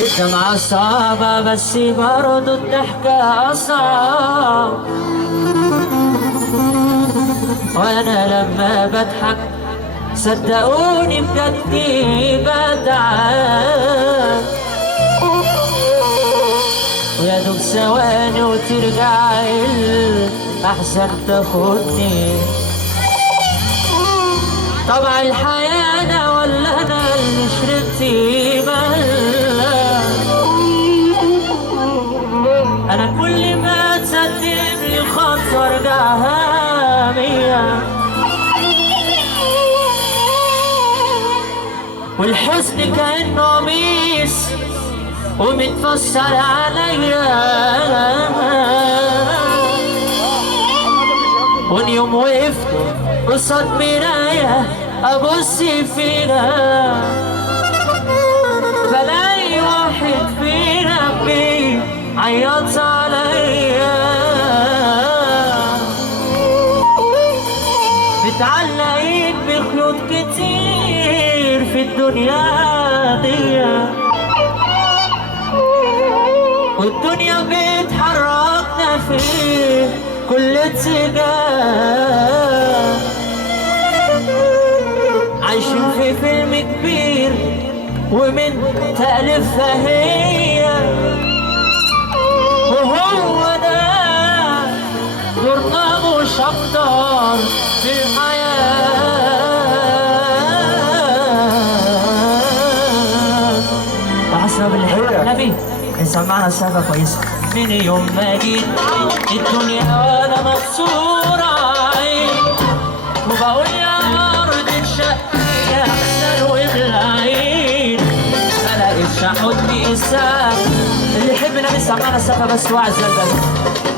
الدمعة صعبة بس برضو الضحكة أصعب، وأنا لما بضحك صدقوني بجد بتعب، ويا دوب ثواني وترجع الأحزان تاخدني. طبع الحياة أنا ولا أنا اللي شربت بلا؟ أنا كل ما تقدم لي خطوة أرجعها مية، والحزن كأنه قميص ومتفصل عليا، واليوم وقفت قصاد مراية أبص فيها بلاقي واحد فينا بيعيط عليا، متعلقين بخيوط كتير في الدنيا دي، والدنيا بتحركنا في كل اتجاه، عايشين في فيلم كبير ومن تأليفها هي، وهو ده دورنا مش أكتر في الحياة. وحسب الحلو النبي سمعنا سابقة كويسة. من يوم ما جيت الدنيا وانا مكسورة عين، وبقول يا أرض اتشقي يا أحسن وغلاين، ملقتش أحطني إساءة. اللي يحبنا بيسمعنا سابقة بس وعزة البلد.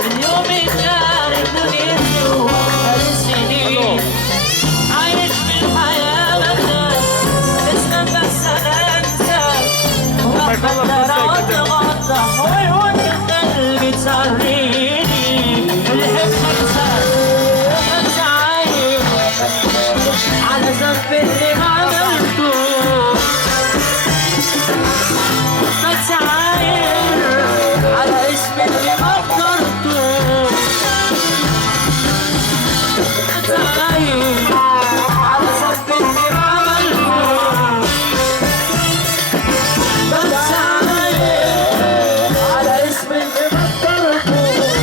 من يوم الدار دنيتي وبقالي سنين عايش في الحياة بخاف، اسمك بس أنا أنسى وأتمنى وأتغطى ويهون قلبي تسريني. اللي يحبك بس عايش على ذنب اللي ما عملته، بس عايش على اسم اللي ما اخترته، بس عايش على ذنب اللي ما عملته، بس عايش على اسم اللي ما اخترته.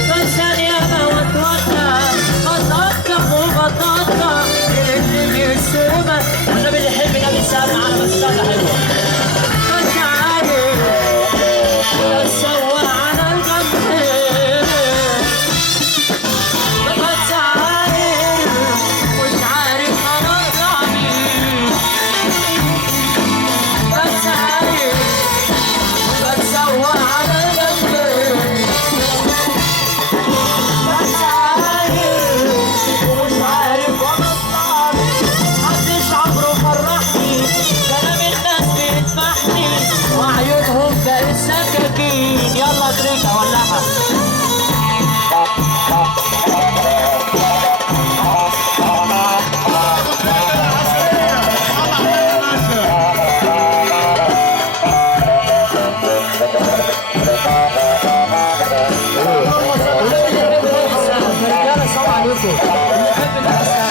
بنسان ياما واتوقع بطاطا وبطاطا اللي بيرسمك، والنبي اللي يحبنا بيسأل معانا بس صلى حلوة. بس عايش بتسوى على الجنب، بس عايش مش عارف أرضى مين، بس عايش بتسوى على الجنب، بس عايش ومش عارف أرضى مين. محدش عمره فرحني، كلام الناس بيذبحني وعيونهم كانت سكاكين. يلا تريكة ولعها. رجالة سلام عليكم. اللي يحب الأحسان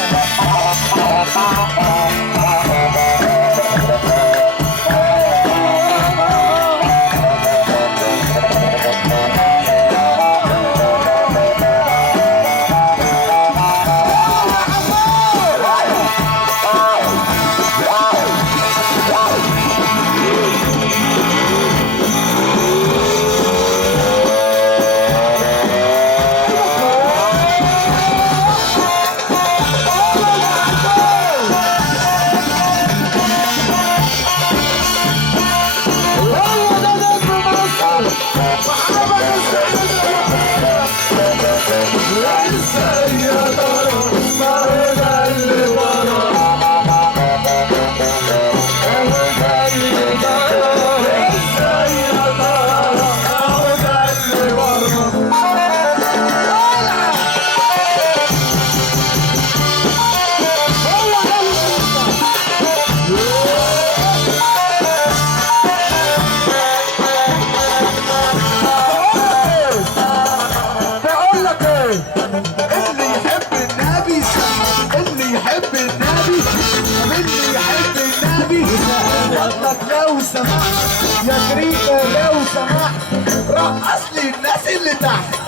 فضلك لو سمحت يا شريفة لو سمحت رقص لي الناس اللي تحت